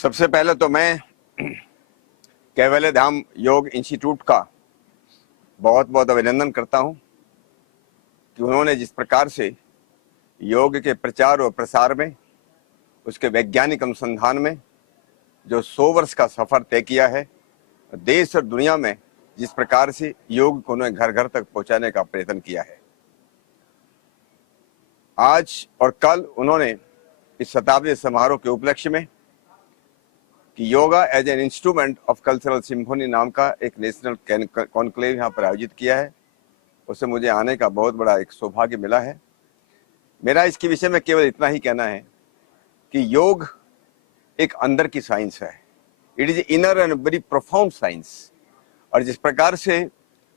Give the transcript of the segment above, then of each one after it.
सबसे पहले तो मैं कैवल्य धाम योग इंस्टीट्यूट का बहुत बहुत अभिनंदन करता हूं कि उन्होंने जिस प्रकार से योग के प्रचार और प्रसार में, उसके वैज्ञानिक अनुसंधान में जो 100 वर्ष का सफर तय किया है, देश और दुनिया में जिस प्रकार से योग को उन्होंने घर घर तक पहुंचाने का प्रयत्न किया है। आज और कल उन्होंने इस शताब्दी समारोह के उपलक्ष्य में कि yoga as an instrument of cultural symphony नाम का एक नेशनल कॉन्क्लेव यहाँ पर आयोजित किया है। उससे मुझे आने का बहुत बड़ा एक सौभाग्य मिला है। मेरा इसके विषय में केवल इतना ही कहना है कि योग एक अंदर की साइंस है। It is inner and very profound science. और जिस प्रकार से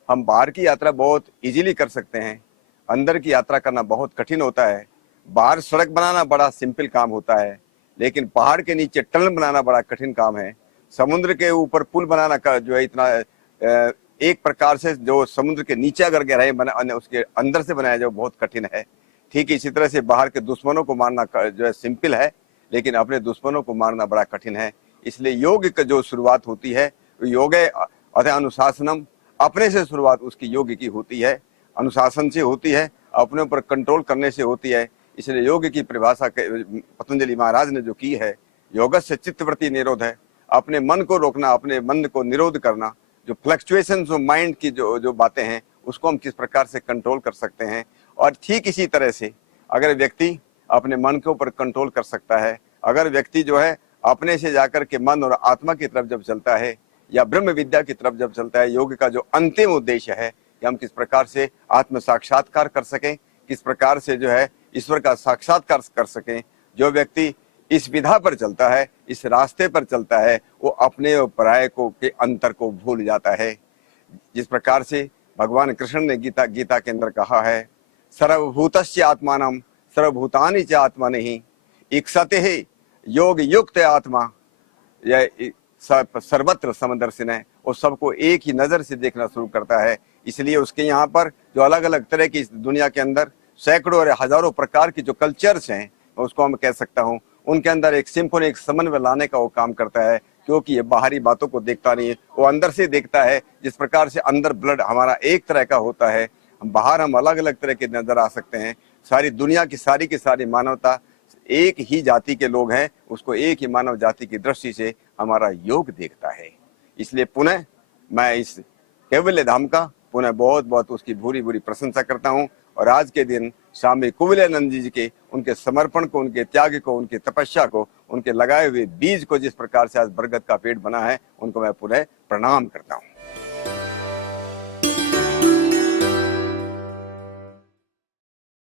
हम बाहर की यात्रा बहुत इजीली कर सकते हैं, अंदर की यात्रा करना बहुत कठिन होता है। बाहर सड़क बनाना बड़ा सिंपल काम होता है, लेकिन पहाड़ के नीचे टनल बनाना बड़ा कठिन काम है। समुद्र के ऊपर पुल बनाना का जो है इतना एक प्रकार से जो समुद्र के नीचे अगर गहराई बना उसके अंदर से बनाया जाए बहुत कठिन है। ठीक इसी तरह से बाहर के दुश्मनों को मारना जो है सिंपल है, लेकिन अपने दुश्मनों को मारना बड़ा कठिन है। इसलिए योग की जो शुरुआत होती है, योग अनुशासनम, अपने से शुरुआत उसकी योग की होती है, अनुशासन से होती है, अपने ऊपर कंट्रोल करने से होती है। इसलिए योग की परिभाषा पतंजलि महाराज ने जो की है, योगस्य चित्तवृत्ति निरोध है, अपने मन को रोकना, अपने मन को निरोध करना। जो फ्लक्चुएशंस ऑफ माइंड की जो बातें हैं, उसको हम किस प्रकार से कंट्रोल कर सकते हैं। और ठीक इसी तरह से अगर व्यक्ति अपने मन के ऊपर कंट्रोल कर सकता है, अगर व्यक्ति जो है अपने से जाकर के मन और आत्मा की तरफ जब चलता है या ब्रह्म विद्या की तरफ जब चलता है, योग का जो अंतिम उद्देश्य है कि हम किस प्रकार से आत्म साक्षात्कार कर सकें, किस प्रकार से जो है ईश्वर का साक्षात्कार कर सकें। जो व्यक्ति इस विधा पर चलता है, इस रास्ते पर चलता है, वो अपने और पराये को के अंतर को भूल जाता है। जिस प्रकार से भगवान कृष्ण ने गीता के अंदर कहा है, सर्वभूतस्य आत्मानम सर्वभूतानि च आत्मनि इक्षते है योग युक्त आत्मा, यह सर्वत्र समदर्शन है। और सबको एक ही नजर से देखना शुरू करता है। इसलिए उसके यहाँ पर जो अलग अलग तरह की दुनिया के अंदर सैकड़ों और हजारों प्रकार की जो कल्चर्स हैं, उसको हम कह सकता हूँ, उनके अंदर एक सिंफोनी, एक समन्वय लाने का वो काम करता है। क्योंकि ये बाहरी बातों को देखता नहीं है, वो अंदर से देखता है। जिस प्रकार से अंदर ब्लड हमारा एक तरह का होता है, बाहर हम अलग अलग तरह के नजर आ सकते हैं। सारी दुनिया की सारी मानवता एक ही जाति के लोग हैं, उसको एक ही मानव जाति की दृष्टि से हमारा योग देखता है। इसलिए पुनः मैं इस कैवल्य धाम का पुनः बहुत बहुत उसकी भूरी भूरी प्रशंसा करता हूँ। और आज के दिन स्वामी कुवलयानंद जी के उनके समर्पण को, उनके त्याग को, उनकी तपस्या को, उनके लगाए हुए बीज को जिस प्रकार से आज बरगद का पेड़ बना है, उनको मैं पुनः प्रणाम करता हूँ।